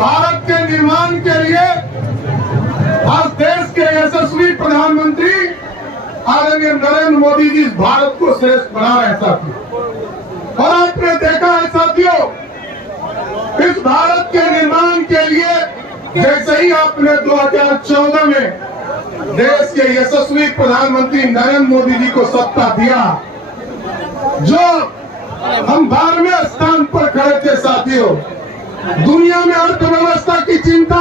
भारत के निर्माण के लिए आज देश के यशस्वी प्रधानमंत्री आदरणीय नरेंद्र मोदी जी इस भारत को श्रेष्ठ बना रहे साथियों। और आपने देखा है साथियों, इस भारत के निर्माण के लिए जैसे ही आपने 2014 में देश के यशस्वी प्रधानमंत्री नरेंद्र मोदी जी को सत्ता दिया, जो हम 12वें स्थान पर खड़े थे साथियों। दुनिया में अर्थव्यवस्था की चिंता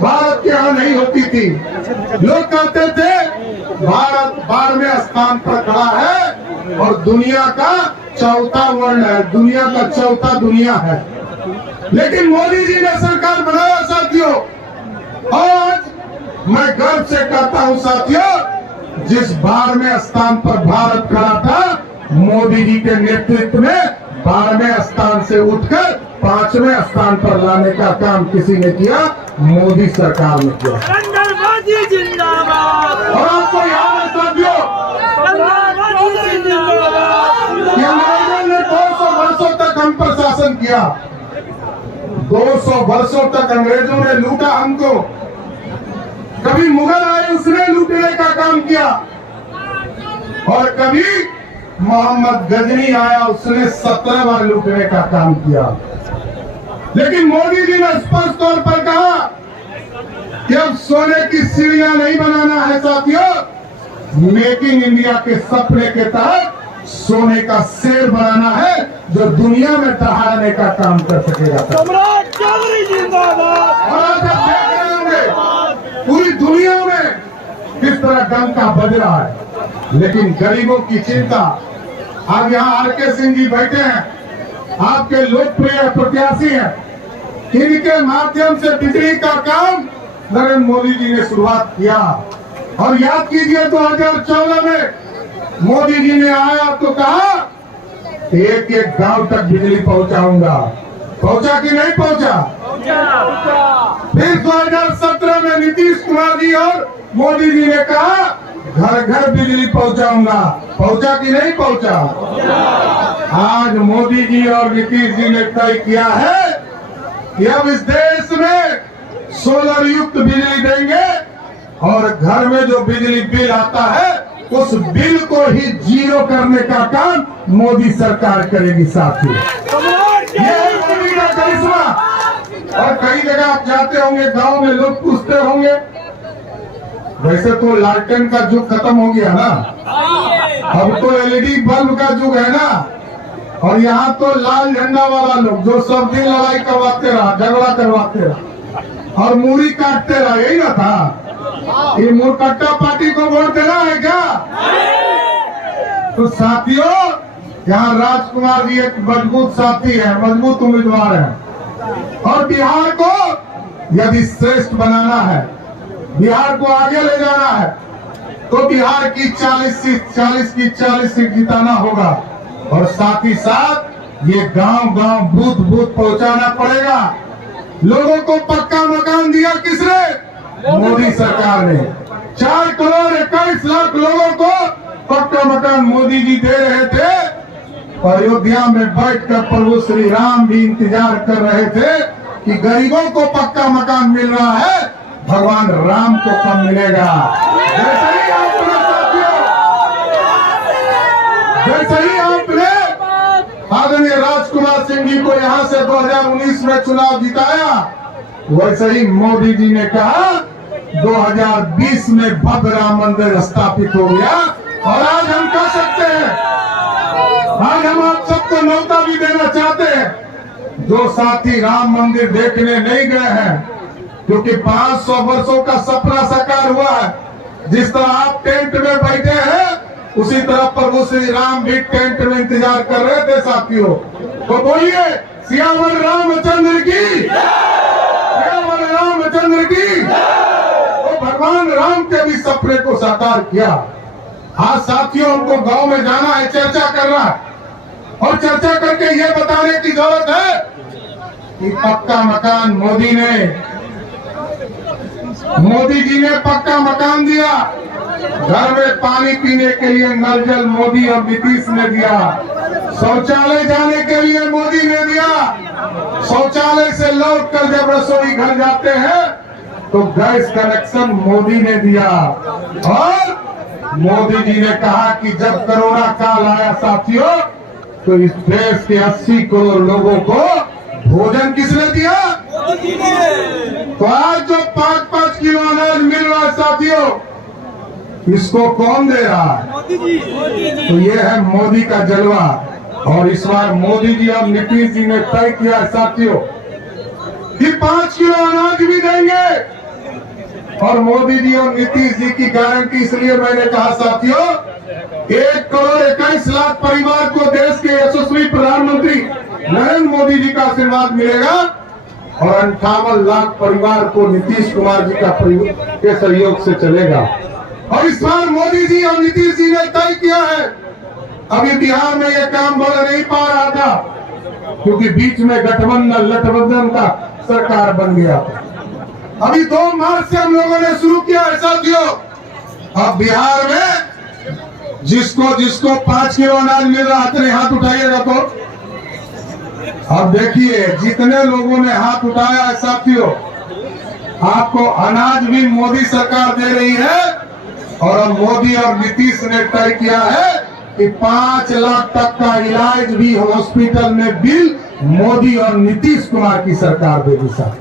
भारत के यहाँ नहीं होती थी। लोग कहते थे भारत 12वें स्थान पर खड़ा है और दुनिया का चौथा वर्ण है, दुनिया का चौथा दुनिया है। लेकिन मोदी जी ने सरकार बनाया साथियों। आज मैं गर्व से कहता हूं साथियों, जिस 12वें स्थान पर भारत खड़ा था, मोदी जी के नेतृत्व में 12वें स्थान से उठकर 5वें स्थान पर लाने का काम किसी ने किया? मोदी सरकार ने किया। और आपको याद है साथियों, अंग्रेजों ने 200 वर्षों तक हम पर शासन किया। 200 वर्षों तक अंग्रेजों ने लूटा हमको। कभी मुगल आए, उसने लूटने का काम किया, और कभी मोहम्मद गजनी आया, उसने 17 बार लूटने का काम किया। लेकिन मोदी जी ने स्पष्ट तौर पर कहा कि अब सोने की सीढ़ियां नहीं बनाना है साथियों, मेकिंग इंडिया के सपने के तहत सोने का शेर बनाना है, जो दुनिया में दहाड़ने का काम कर सकेगा। सम्राट चौधरी जिंदाबाद। और आज आप देख रहे होंगे पूरी दुनिया में किस तरह डंका बज रहा है, लेकिन गरीबों की चिंता। आज यहाँ आर.के. सिंह जी बैठे हैं, आपके लोकप्रिय प्रत्याशी हैं। इनके माध्यम से बिजली का काम नरेंद्र मोदी जी ने शुरुआत किया। और याद कीजिए 2014 में मोदी जी ने आया तो कहा एक एक गांव तक बिजली पहुंचाऊंगा। पहुंचा कि नहीं पहुंचा? फिर 2017 में नीतीश कुमार जी और मोदी जी ने कहा घर घर बिजली पहुंचाऊंगा। पहुंचा कि नहीं पहुंचा? आज मोदी जी और नीतीश जी ने तय किया है कि अब इस देश में सोलर युक्त बिजली देंगे, और घर में जो बिजली बिल आता है उस बिल को ही जीरो करने का काम मोदी सरकार करेगी साथियों। ये है मोदी का करिश्मा। और कई जगह आप जाते होंगे, गांव में लोग पूछते होंगे, वैसे तो लालटेन का युग खत्म हो गया ना, अब तो एलईडी बल्ब का युग है ना, और यहाँ तो लाल झंडा वाला लोग जो सब दिन लड़ाई करवाते रहा, झगड़ा करवाते रहा और मूरी काटते रहा, यही ना था। ये मुरकट्टा पार्टी को वोट देना है क्या? तो साथियों, यहाँ राजकुमार जी एक मजबूत साथी है, मजबूत उम्मीदवार है। और बिहार को यदि श्रेष्ठ बनाना है, बिहार को आगे ले जाना है, तो बिहार की 40 सीट जिताना होगा। और साथ ही साथ ये गांव गांव बूथ बूथ पहुंचाना पड़ेगा। लोगों को पक्का मकान दिया किसने? मोदी सरकार ने। 4 करोड़ 21 लाख लोगों को पक्का मकान मोदी जी दे रहे थे। अयोध्या में बैठकर प्रभु श्री राम भी इंतजार कर रहे थे कि गरीबों को पक्का मकान मिल रहा है, भगवान राम को कब मिलेगा। जैसे ही आपने आदरणीय राजकुमार सिंह जी को यहाँ से 2019 में चुनाव जिताया, वैसे ही मोदी जी ने कहा 2020 में भव्य राम मंदिर स्थापित हो गया। और आज हम कह सकते हैं, आज हम आप सबको न्योता भी देना चाहते हैं जो साथी राम मंदिर देखने नहीं गए हैं, क्योंकि 500 वर्षों का सपना साकार हुआ है। जिस तरह आप टेंट में बैठे हैं, उसी तरह प्रभु श्री राम भी टेंट में इंतजार कर रहे थे साथियों। तो बोलिए सियावर रामचंद्र की, सियावर रामचंद्र की। तो भगवान राम के भी सपने को साकार किया। आज साथियों, हमको गांव में जाना है, चर्चा करना है, और चर्चा करके ये बताने की जरूरत है कि पक्का मकान मोदी जी ने पक्का मकान दिया। घर में पानी पीने के लिए नल जल मोदी और नीतीश ने दिया। शौचालय जाने के लिए मोदी ने दिया। शौचालय से लौट कर जब रसोई घर जाते हैं तो गैस कनेक्शन मोदी ने दिया। और मोदी जी ने कहा कि जब कोरोना काल आया साथियों, तो इस देश के 80 करोड़ लोगों को भोजन किसने दिया? तो आज जो 5-5 किलो अनाज मिल रहा है साथियों, इसको कौन दे रहा है? तो ये है मोदी का जलवा। और इस बार मोदी जी और नीतीश जी ने तय किया है साथियों कि 5 किलो अनाज भी देंगे। और मोदी जी और नीतीश जी की गारंटी इसलिए मैंने कहा साथियों, 1 करोड़ 21 लाख परिवार को देश के यशस्वी प्रधानमंत्री नरेंद्र मोदी जी का आशीर्वाद मिलेगा और 58 लाख परिवार को नीतीश कुमार जी के सहयोग से चलेगा। और इस बार मोदी जी और नीतीश जी ने तय किया है। अभी बिहार में यह काम बढ़ नहीं पा रहा था क्योंकि बीच में गठबंधन का सरकार बन गया था। अभी 2 मार्च से हम लोगों ने शुरू किया है साथियों। अब बिहार में जिसको 5 किलो अनाज मिल रहा है, हाथ उठाइएगा। तो अब देखिए जितने लोगों ने हाथ उठाया है साथियों, आपको अनाज भी मोदी सरकार दे रही है। और अब मोदी और नीतीश ने तय किया है कि 5 लाख तक का इलाज भी हॉस्पिटल में बिल मोदी और नीतीश कुमार की सरकार देगी साहब।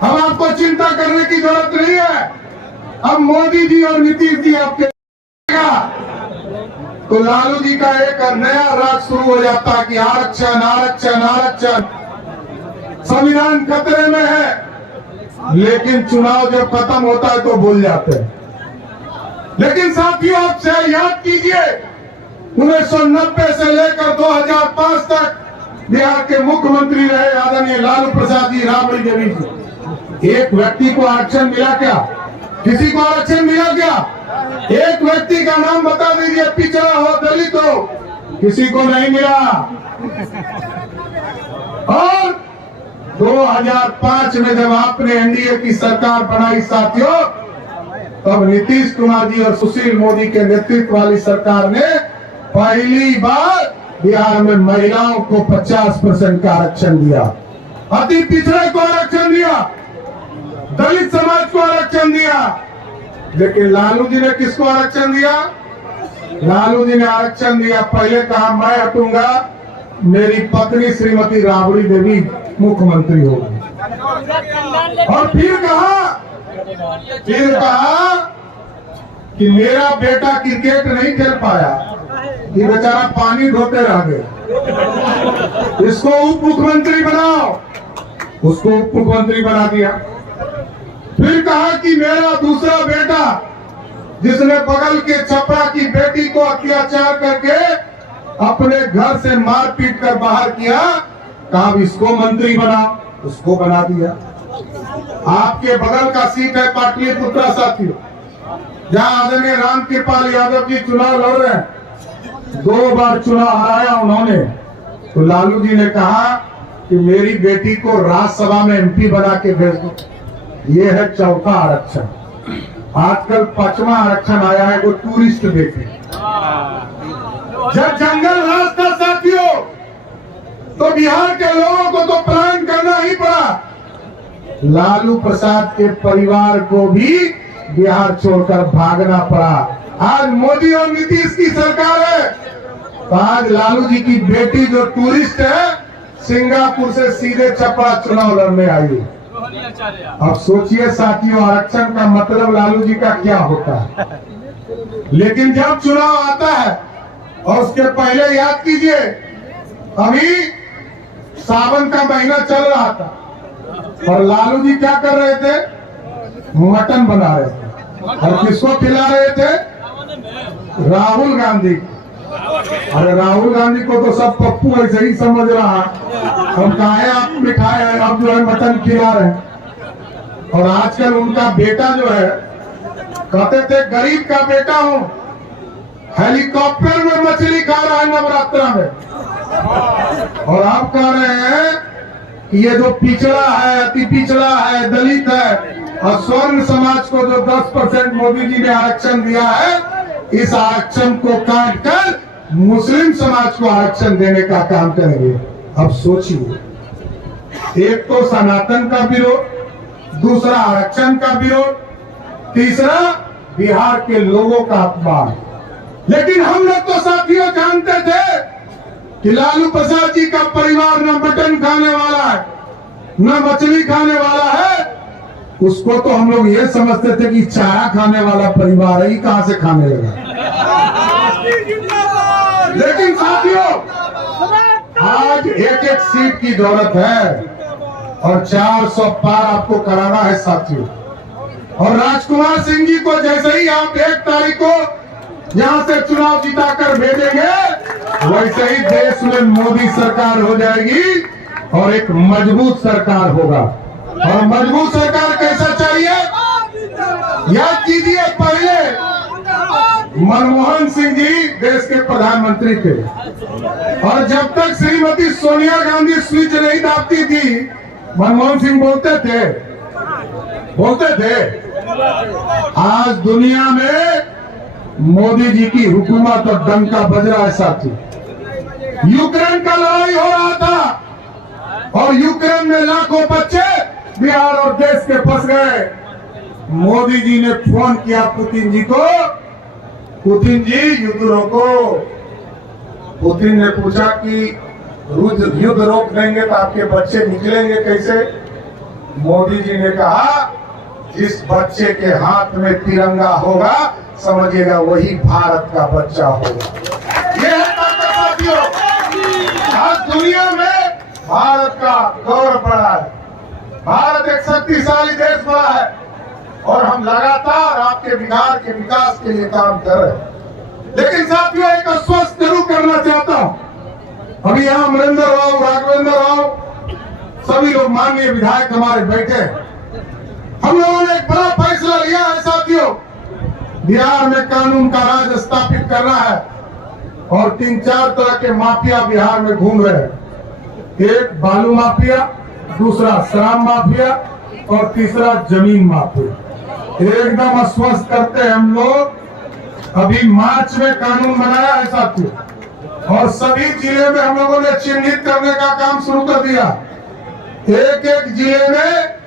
अब आपको चिंता करने की जरूरत नहीं है। अब मोदी जी और नीतीश जी आपके तो लालू जी का एक नया राज शुरू हो जाता है कि आरक्षण आरक्षण आरक्षण। संविधान खतरे में है, लेकिन चुनाव जब खत्म होता है तो भूल जाते हैं। लेकिन साथियों आप याद कीजिए, 1990 से लेकर 2005 तक बिहार के मुख्यमंत्री रहे आदरणीय लालू प्रसाद जी, राबड़ी देवी जी। एक व्यक्ति को आरक्षण मिला क्या? किसी को आरक्षण मिला क्या? एक व्यक्ति का नाम बता दीजिए, पिछड़ा हो, दलित हो, किसी को नहीं मिला। और 2005 में जब आपने एनडीए की सरकार बनाई साथियों, तब नीतीश कुमार जी और सुशील मोदी के नेतृत्व वाली सरकार ने पहली बार बिहार में महिलाओं को 50% का आरक्षण दिया, अति पिछड़े को आरक्षण दिया, दलित समाज को आरक्षण दिया। लेकिन लालू जी ने किसको आरक्षण दिया? लालू जी ने आरक्षण दिया, पहले कहा मैं हटूंगा, मेरी पत्नी श्रीमती राबड़ी देवी मुख्यमंत्री होगी। और फिर कहा कि मेरा बेटा क्रिकेट नहीं खेल पाया, ये बेचारा पानी धोते रह गए, इसको उप मुख्यमंत्री बनाओ। उसको उप मुख्यमंत्री बना दिया। फिर कहा कि मेरा दूसरा बेटा जिसने बगल के छपरा की बेटी को अत्याचार करके अपने घर से मार पीट कर बाहर किया, कहा इसको मंत्री बनाओ, उसको बना दिया। आपके बगल का सीट है पाटलिपुत्रा साथियों, जहां आदरणीय रामकृपाल यादव जी चुनाव लड़ रहे हैं। 2 बार चुनाव हराया उन्होंने। तो लालू जी ने कहा कि मेरी बेटी को राज्यसभा में एमपी बना के भेज दो। ये है चौथा आरक्षण। आजकल 5वां आरक्षण आया है, वो टूरिस्ट बेटी। जब जंगल राज था साथियों, तो बिहार के लोगों को तो पलायन करना ही पड़ा। लालू प्रसाद के परिवार को भी बिहार छोड़कर भागना पड़ा। आज मोदी और नीतीश की सरकार है, तो आज लालू जी की बेटी जो टूरिस्ट है, सिंगापुर से सीधे छपरा चुनाव लड़ने आई। अब सोचिए साथियों, आरक्षण का मतलब लालू जी का क्या होता है। लेकिन जब चुनाव आता है, और उसके पहले याद कीजिए, अभी सावन का महीना चल रहा था और लालू जी क्या कर रहे थे? मटन बना रहे थे। और किसको खिला रहे थे? राहुल गांधी। अरे राहुल गांधी को तो सब पप्पू ऐसे ही समझ रहा। हम कहे आप मिठाई है, अब जो है मटन खिला रहे हैं। और आजकल उनका बेटा जो है, कहते थे गरीब का बेटा हूं, हेलीकॉप्टर में मछली खा रहा है नवरात्रा में। और आप कह रहे हैं कि ये जो पिछड़ा है, अति पिछड़ा है, दलित है, और स्वर्ण समाज को जो 10% मोदी जी ने आरक्षण दिया है, इस आरक्षण को काट कर मुस्लिम समाज को आरक्षण देने का काम करेंगे। अब सोचिए, एक तो सनातन का विरोध, दूसरा आरक्षण का विरोध, तीसरा बिहार के लोगों का अपमान। लेकिन हम लोग तो साथियों जानते थे कि लालू प्रसाद जी का परिवार न मटन खाने वाला है, न मछली खाने वाला है। उसको तो हम लोग ये समझते थे कि चारा खाने वाला परिवार है, ही कहां से खाने लगा। लेकिन साथियों आज एक एक सीट की दौलत है और 400 पार आपको कराना है साथियों। और राजकुमार सिंह जी को जैसे ही आप 1 तारीख को यहां से चुनाव जिताकर भेजेंगे, वैसे ही देश में मोदी सरकार हो जाएगी और एक मजबूत सरकार होगा। और मजबूत सरकार कैसा चाहिए, याद कीजिए, पहले मनमोहन सिंह जी देश के प्रधानमंत्री थे और जब तक श्रीमती सोनिया गांधी स्विच नहीं दाबती थी, मनमोहन सिंह बोलते थे। आज दुनिया में मोदी जी की हुकूमत और डंका बज रहा है साथी। यूक्रेन का लड़ाई हो रहा था और यूक्रेन में लाखों बच्चे बिहार और देश के फंस गए। मोदी जी ने फोन किया पुतिन जी को, पुतिन जी युद्ध रोको। पुतिन ने पूछा कि युद्ध रोक देंगे तो आपके बच्चे निकलेंगे कैसे? मोदी जी ने कहा जिस बच्चे के हाथ में तिरंगा होगा समझिएगा वही भारत का बच्चा होगा। ये है ताकत साथियों। आज दुनिया में भारत का गौरव बढ़ा है, भारत एक शक्तिशाली देश बना है और हम लगातार आपके बिहार के विकास के लिए काम कर रहे हैं। लेकिन साथियों एक आश्वस्त जरूर करना चाहता हूं। अभी यहाँ अमरेंद्र राव, राघवेंद्र राव, सभी लोग माननीय विधायक हमारे बैठे हैं। हम लोगों ने एक बड़ा फैसला लिया है साथियों, बिहार में कानून का राज स्थापित करना है और 3-4 तरह के माफिया बिहार में घूम रहे हैं। एक बालू माफिया, दूसरा शराब माफिया और तीसरा जमीन माफिया। एकदम आश्वस्त करते हैं हम लोग। अभी मार्च में कानून बनाया है साथियों और सभी जिले में हम लोगों ने चिन्हित करने का काम शुरू कर दिया। एक एक जिले में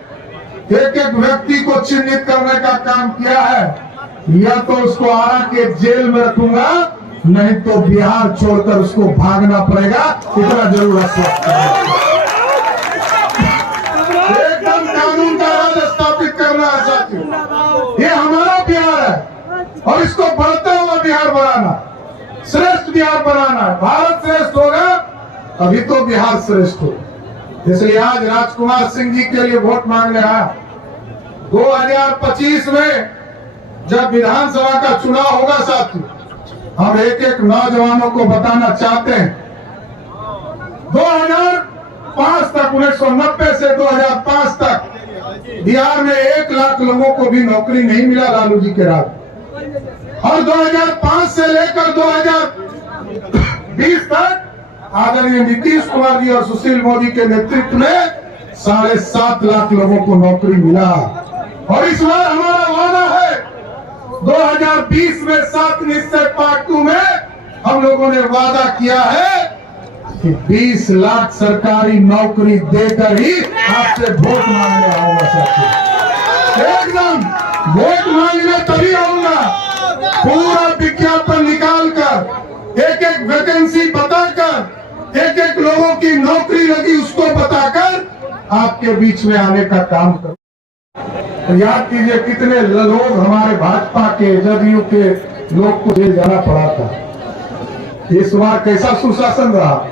एक एक व्यक्ति को चिन्हित करने का काम किया है। या तो उसको आरा के जेल में रखूंगा, नहीं तो बिहार छोड़कर उसको भागना पड़ेगा। इतना जरूर आश्वस्त एकदम कानून का राज स्थापित करना है साथियों। ये हमारा बिहार है और इसको बढ़ता हुआ बिहार बनाना, श्रेष्ठ बिहार बनाना है। भारत श्रेष्ठ होगा अभी तो बिहार श्रेष्ठ हो। इसलिए आज राजकुमार सिंह जी के लिए वोट मांगने आया। 2025 में जब विधानसभा का चुनाव होगा साथियों, हम एक एक नौजवानों को बताना चाहते हैं। 2005 तक, 1990 से 2005 तक बिहार में 1 लाख लोगों को भी नौकरी नहीं मिला लालू जी के राज। और 2005 से लेकर 2020 तक आदरणीय नीतीश कुमार जी और सुशील मोदी के नेतृत्व में 7.5 लाख लोगों को नौकरी मिला। और इस बार हमारा वादा है 2020 में 7 निश्चय पार्ट 2 में हम लोगों ने वादा किया है कि 20 लाख सरकारी नौकरी देकर ही आपसे वोट मांगने आऊंगा साथियों। एकदम वोट मांगने तभी आऊंगा, पूरा विज्ञापन निकाल कर, एक एक वैकेंसी बताकर, एक एक लोगों की नौकरी लगी उसको बताकर आपके बीच में आने का काम कर। तो याद कीजिए कितने लोग हमारे भाजपा के, जदयू के लोग को जेल जाना पड़ा था। इस बार कैसा सुशासन रहा?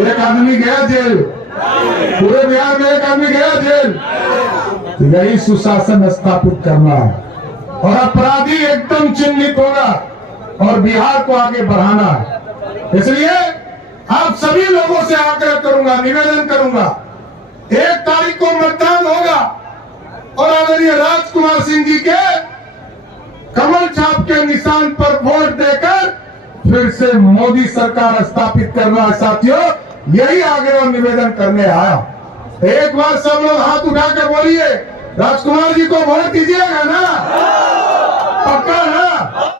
एक आदमी गया जेल, पूरे बिहार में एक आदमी गया जेल। यही सुशासन स्थापित करना है और अपराधी एकदम चिन्हित होगा और बिहार को आगे बढ़ाना है। इसलिए आप सभी लोगों से आग्रह करूंगा, निवेदन करूंगा, 1 तारीख को मतदान होगा और आदरणीय राजकुमार सिंह जी के कमल छाप के निशान पर वोट देकर फिर से मोदी सरकार स्थापित करना है साथियों। यही आग्रह और निवेदन करने आया। एक बार सब लोग हाथ उठाकर बोलिए, राजकुमार जी को वोट दीजिएगा ना? पक्का ना?